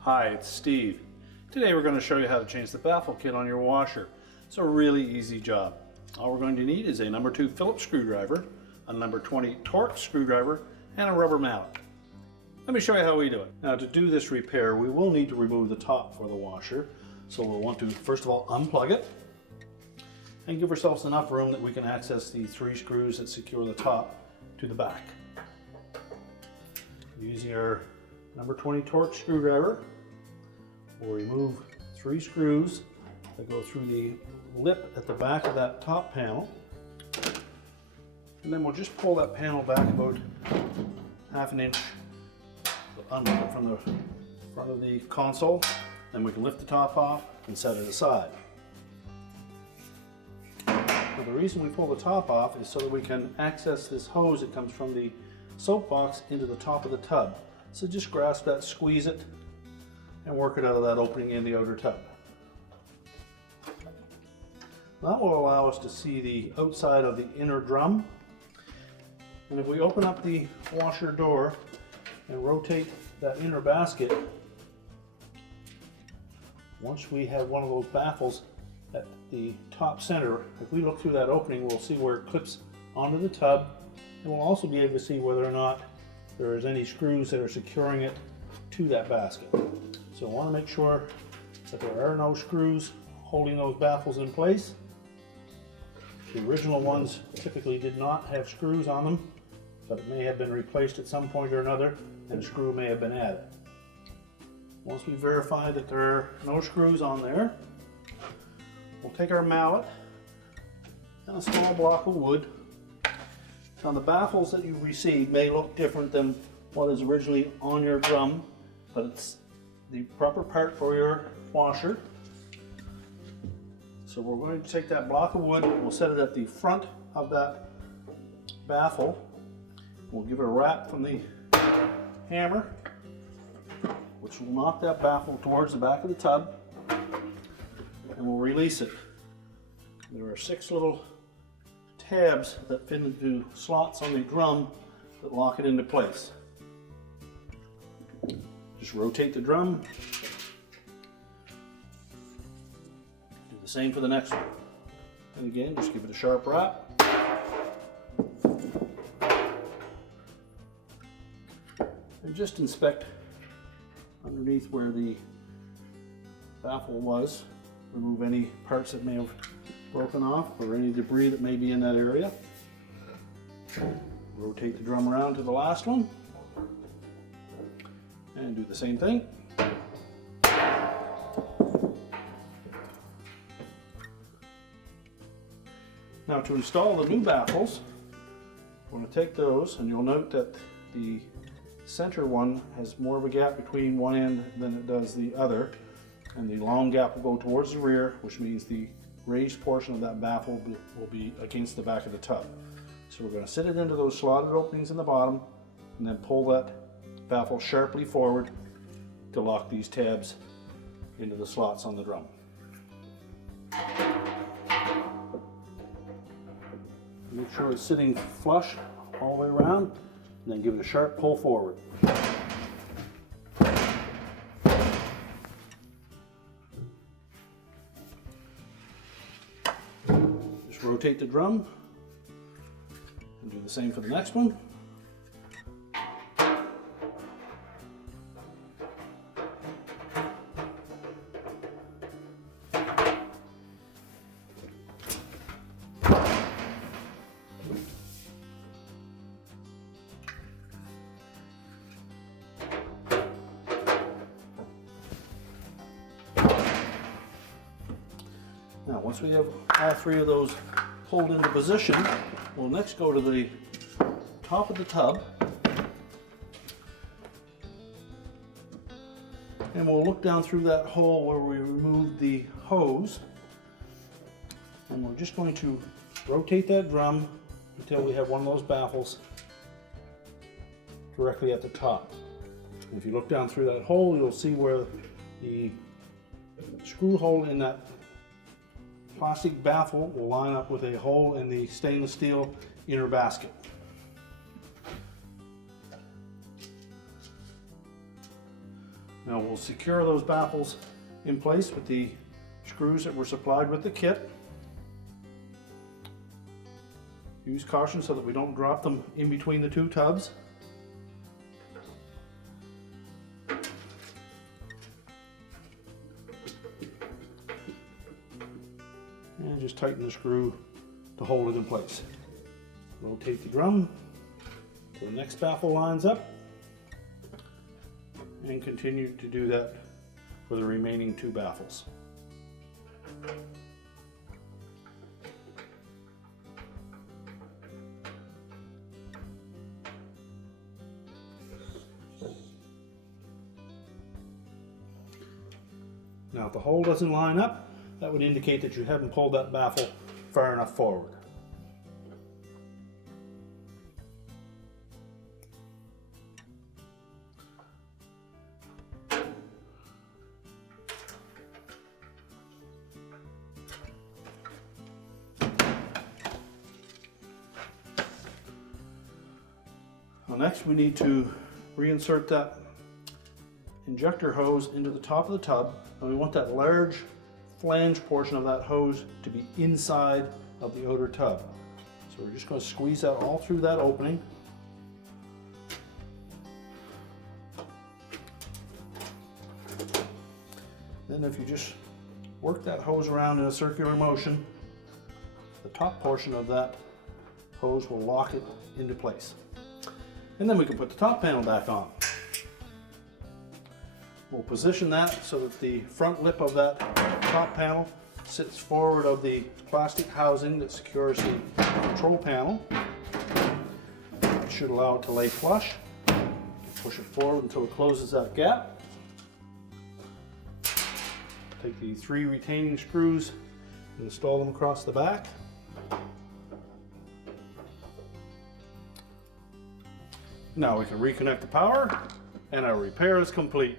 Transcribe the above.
Hi, it's Steve. Today we're going to show you how to change the baffle kit on your washer. It's a really easy job. All we're going to need is a number 2 Phillips screwdriver, a number 20 Torx screwdriver, and a rubber mallet. Let me show you how we do it. Now, to do this repair, we will need to remove the top for the washer. So we'll want to first of all unplug it and give ourselves enough room that we can access the 3 screws that secure the top to the back. Using our number 20 Torx screwdriver, we'll remove 3 screws that go through the lip at the back of that top panel, and then we'll just pull that panel back about ½ inch from the front of the console. Then we can lift the top off and set it aside. Now, the reason we pull the top off is so that we can access this hose that comes from the soap box into the top of the tub. So just grasp that, squeeze it, and work it out of that opening in the outer tub. That will allow us to see the outside of the inner drum. And if we open up the washer door and rotate that inner basket, once we have one of those baffles at the top center, if we look through that opening, we'll see where it clips onto the tub, and we'll also be able to see whether or not there is any screws that are securing it to that basket. So I want to make sure that there are no screws holding those baffles in place. The original ones typically did not have screws on them, but it may have been replaced at some point or another, and a screw may have been added. Once we verify that there are no screws on there, we'll take our mallet and a small block of wood. Now, the baffles that you receive may look different than what is originally on your drum, but it's the proper part for your washer. So we're going to take that block of wood, we'll set it at the front of that baffle. We'll give it a rap from the hammer, which will knock that baffle towards the back of the tub, and we'll release it. There are 6 little tabs that fit into slots on the drum that lock it into place. Just rotate the drum. Do the same for the next one. And again, just give it a sharp rap. And just inspect underneath where the baffle was. Remove any parts that may have broken off or any debris that may be in that area. Rotate the drum around to the last one and do the same thing. Now, to install the new baffles, we're going to take those, and you'll note that the center one has more of a gap between one end than it does the other, and the long gap will go towards the rear, which means the raised portion of that baffle will be against the back of the tub. So we're going to sit it into those slotted openings in the bottom and then pull that baffle sharply forward to lock these tabs into the slots on the drum. Make sure it's sitting flush all the way around, and then give it a sharp pull forward. Rotate the drum and do the same for the next one. Now, once we have all 3 of those pulled into position, we'll next go to the top of the tub and we'll look down through that hole where we removed the hose, and we're just going to rotate that drum until we have one of those baffles directly at the top. If you look down through that hole, you'll see where the screw hole in that plastic baffle will line up with a hole in the stainless steel inner basket. Now we'll secure those baffles in place with the screws that were supplied with the kit. Use caution so that we don't drop them in between the two tubs. And just tighten the screw to hold it in place. Rotate the drum so the next baffle lines up, and continue to do that for the remaining two baffles. Now if the hole doesn't line up, that would indicate that you haven't pulled that baffle far enough forward. Well, next we need to reinsert that injector hose into the top of the tub, and we want that large flange portion of that hose to be inside of the outer tub. So we're just going to squeeze that all through that opening. Then if you just work that hose around in a circular motion, the top portion of that hose will lock it into place. And then we can put the top panel back on. We'll position that so that the front lip of that top panel sits forward of the plastic housing that secures the control panel. It should allow it to lay flush. Push it forward until it closes that gap. Take the 3 retaining screws and install them across the back. Now we can reconnect the power, and our repair is complete.